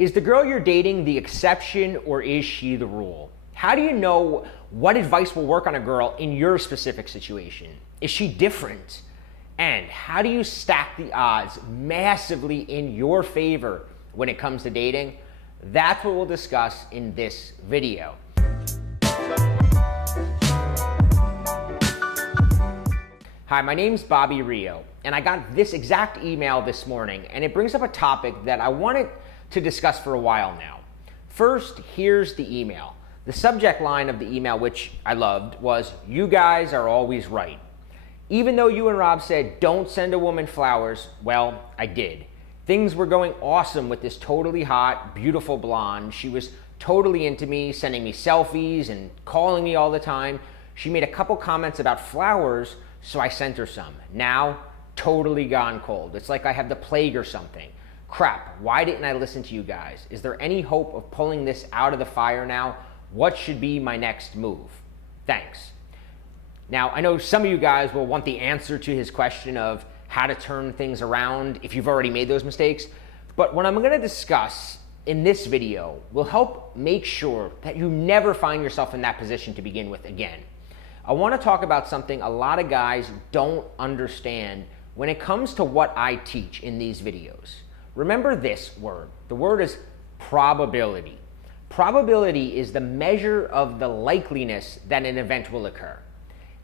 Is the girl you're dating the exception or is she the rule? How do you know what advice will work on a girl in your specific situation? Is she different? And how do you stack the odds massively in your favor when it comes to dating? That's what we'll discuss in this video. Hi, my name's Bobby Rio, and I got this exact email this morning, and it brings up a topic that I wanted to discuss for a while now. First, here's the email. The subject line of the email, which I loved, was, "You guys are always right." Even though you and Rob said, don't send a woman flowers, well, I did. Things were going awesome with this totally hot, beautiful blonde. She was totally into me, sending me selfies and calling me all the time. She made a couple comments about flowers, so I sent her some. Now, totally gone cold. It's like I have the plague or something. Crap, why didn't I listen to you guys? Is there any hope of pulling this out of the fire now? What should be my next move? Thanks. Now, I know some of you guys will want the answer to his question of how to turn things around if you've already made those mistakes, but what I'm going to discuss in this video will help make sure that you never find yourself in that position to begin with again. I want to talk about something a lot of guys don't understand when it comes to what I teach in these videos. Remember this word. The word is probability. Probability is the measure of the likeliness that an event will occur.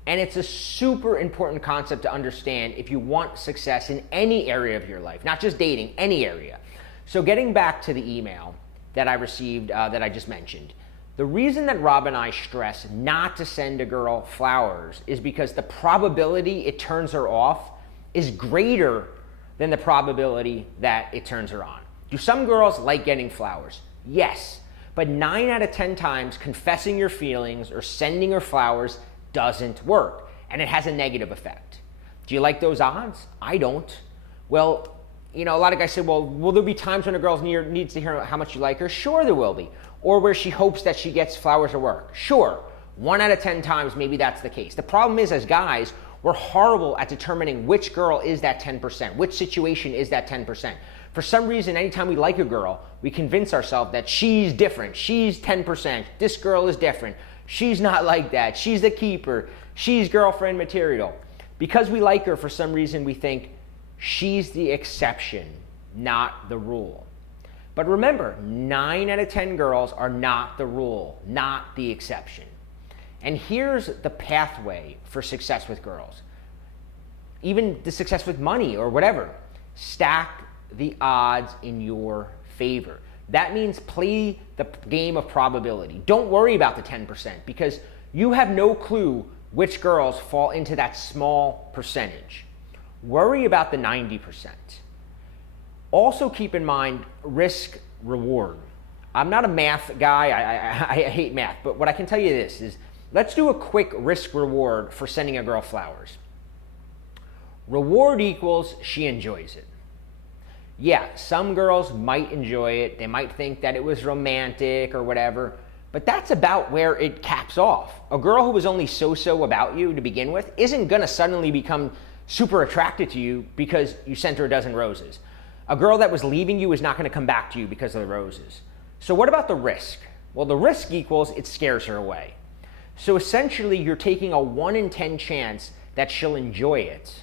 And it's a super important concept to understand if you want success in any area of your life, not just dating, any area. So getting back to the email that I received that I just mentioned, the reason that Rob and I stress not to send a girl flowers is because the probability it turns her off is greater than the probability that it turns her on. Do some girls like getting flowers? Yes, but 9 out of 10 times confessing your feelings or sending her flowers doesn't work, and it has a negative effect. Do you like those odds? I don't. Well, you know, a lot of guys say, well, will there be times when a girl needs to hear how much you like her? Sure, there will be. Or where she hopes that she gets flowers at work. Sure, 1 out of 10 times, maybe that's the case. The problem is, as guys, we're horrible at determining which girl is that 10%, which situation is that 10%. For some reason, anytime we like a girl, we convince ourselves that she's different, she's 10%, this girl is different, she's not like that, she's the keeper, she's girlfriend material. Because we like her, for some reason, we think she's the exception, not the rule. But remember, 9 out of 10 girls are not the rule, not the exception. And here's the pathway for success with girls. Even the success with money or whatever. Stack the odds in your favor. That means play the game of probability. Don't worry about the 10% because you have no clue which girls fall into that small percentage. Worry about the 90%. Also keep in mind risk reward. I'm not a math guy. I hate math, but what I can tell you this is, let's do a quick risk reward for sending a girl flowers. Reward equals she enjoys it. Yeah, some girls might enjoy it. They might think that it was romantic or whatever, but that's about where it caps off. A girl who was only so-so about you to begin with isn't gonna suddenly become super attracted to you because you sent her a dozen roses. A girl that was leaving you is not gonna come back to you because of the roses. So what about the risk? Well, the risk equals it scares her away. So essentially, you're taking a 1 in 10 chance that she'll enjoy it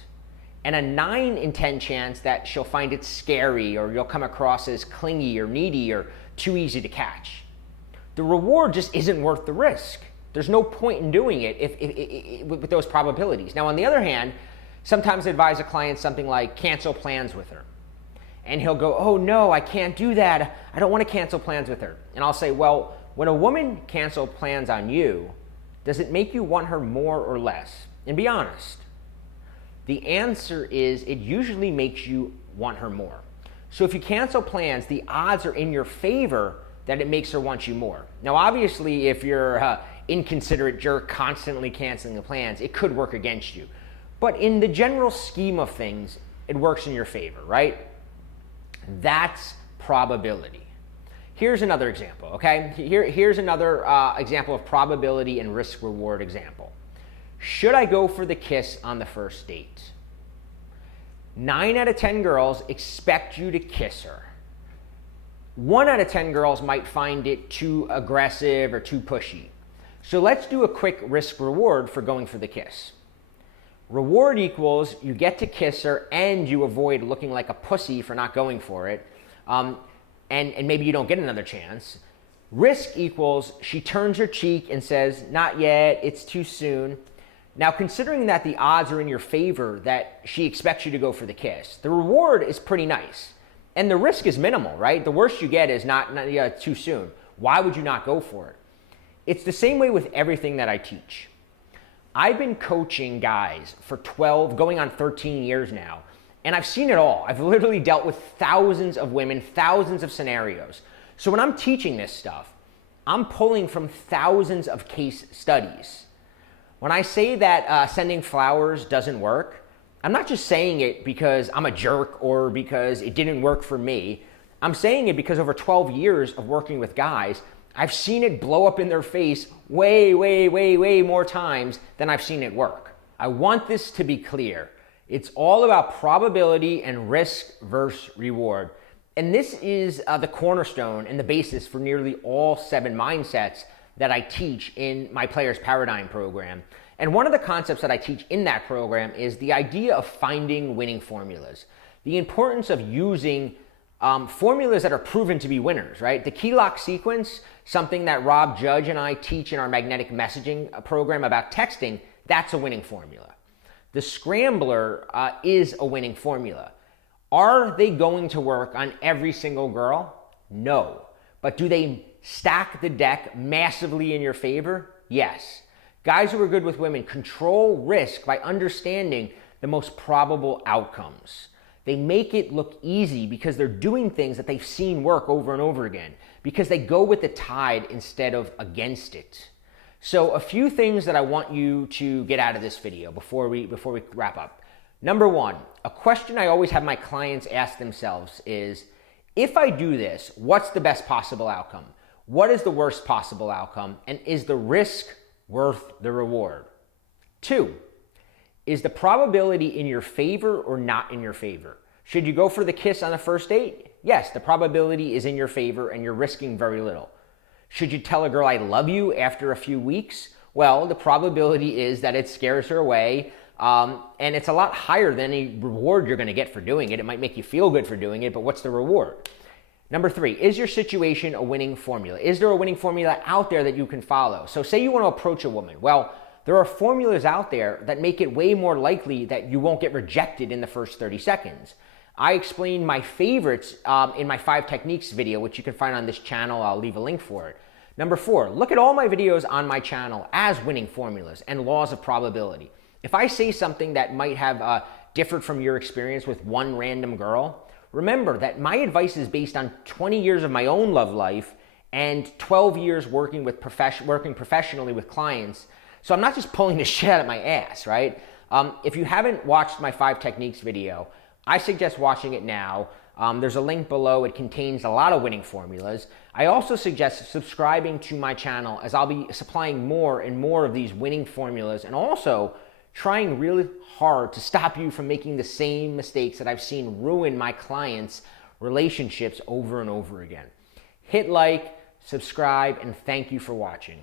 and a 9 in 10 chance that she'll find it scary or you'll come across as clingy or needy or too easy to catch. The reward just isn't worth the risk. There's no point in doing it with those probabilities. Now, on the other hand, sometimes I advise a client something like cancel plans with her. And he'll go, oh no, I can't do that. I don't want to cancel plans with her. And I'll say, well, when a woman cancels plans on you, does it make you want her more or less? And be honest. The answer is it usually makes you want her more. So if you cancel plans, the odds are in your favor that it makes her want you more. Now, obviously, if you're an inconsiderate jerk constantly canceling the plans, it could work against you. But in the general scheme of things, it works in your favor, right? That's probability. Here's another example, okay? Here's another example of probability and risk reward example. Should I go for the kiss on the first date? 9 out of 10 girls expect you to kiss her. 1 out of 10 girls might find it too aggressive or too pushy. So let's do a quick risk reward for going for the kiss. Reward equals you get to kiss her and you avoid looking like a pussy for not going for it, and maybe you don't get another chance. Risk equals she turns her cheek and says, not yet, it's too soon. Now, considering that the odds are in your favor that she expects you to go for the kiss, the reward is pretty nice. And the risk is minimal, right? The worst you get is not too soon. Why would you not go for it? It's the same way with everything that I teach. I've been coaching guys for 12, going on 13 years now, and I've seen it all. I've literally dealt with thousands of women, thousands of scenarios. So when I'm teaching this stuff, I'm pulling from thousands of case studies. When I say that sending flowers doesn't work, I'm not just saying it because I'm a jerk or because it didn't work for me. I'm saying it because over 12 years of working with guys, I've seen it blow up in their face way more times than I've seen it work. I want this to be clear. It's all about probability and risk versus reward. And this is the cornerstone and the basis for nearly all 7 mindsets that I teach in my Players Paradigm program. And one of the concepts that I teach in that program is the idea of finding winning formulas. The importance of using formulas that are proven to be winners, right? The key lock sequence, something that Rob Judge and I teach in our magnetic messaging program about texting, that's a winning formula. The scrambler is a winning formula. Are they going to work on every single girl? No. But do they stack the deck massively in your favor? Yes. Guys who are good with women control risk by understanding the most probable outcomes. They make it look easy because they're doing things that they've seen work over and over again, because they go with the tide instead of against it. So a few things that I want you to get out of this video before we wrap up. Number 1, a question I always have my clients ask themselves is, if I do this, what's the best possible outcome? What is the worst possible outcome? And is the risk worth the reward? 2, is the probability in your favor or not in your favor? Should you go for the kiss on the first date? Yes, the probability is in your favor and you're risking very little. Should you tell a girl I love you after a few weeks? Well, the probability is that it scares her away, and it's a lot higher than any reward you're going to get for doing it. It might make you feel good for doing it, but what's the reward? Number 3, is your situation a winning formula? Is there a winning formula out there that you can follow? So say you want to approach a woman. Well, there are formulas out there that make it way more likely that you won't get rejected in the first 30 seconds. I explain my favorites in my 5 techniques video, which you can find on this channel. I'll leave a link for it. Number 4, look at all my videos on my channel as winning formulas and laws of probability. If I say something that might have differed from your experience with one random girl, remember that my advice is based on 20 years of my own love life and 12 years working professionally with clients. So I'm not just pulling this shit out of my ass, right? If you haven't watched my 5 techniques video, I suggest watching it now. There's a link below. It contains a lot of winning formulas. I also suggest subscribing to my channel, as I'll be supplying more and more of these winning formulas, and also trying really hard to stop you from making the same mistakes that I've seen ruin my clients' relationships over and over again. Hit like, subscribe, and thank you for watching.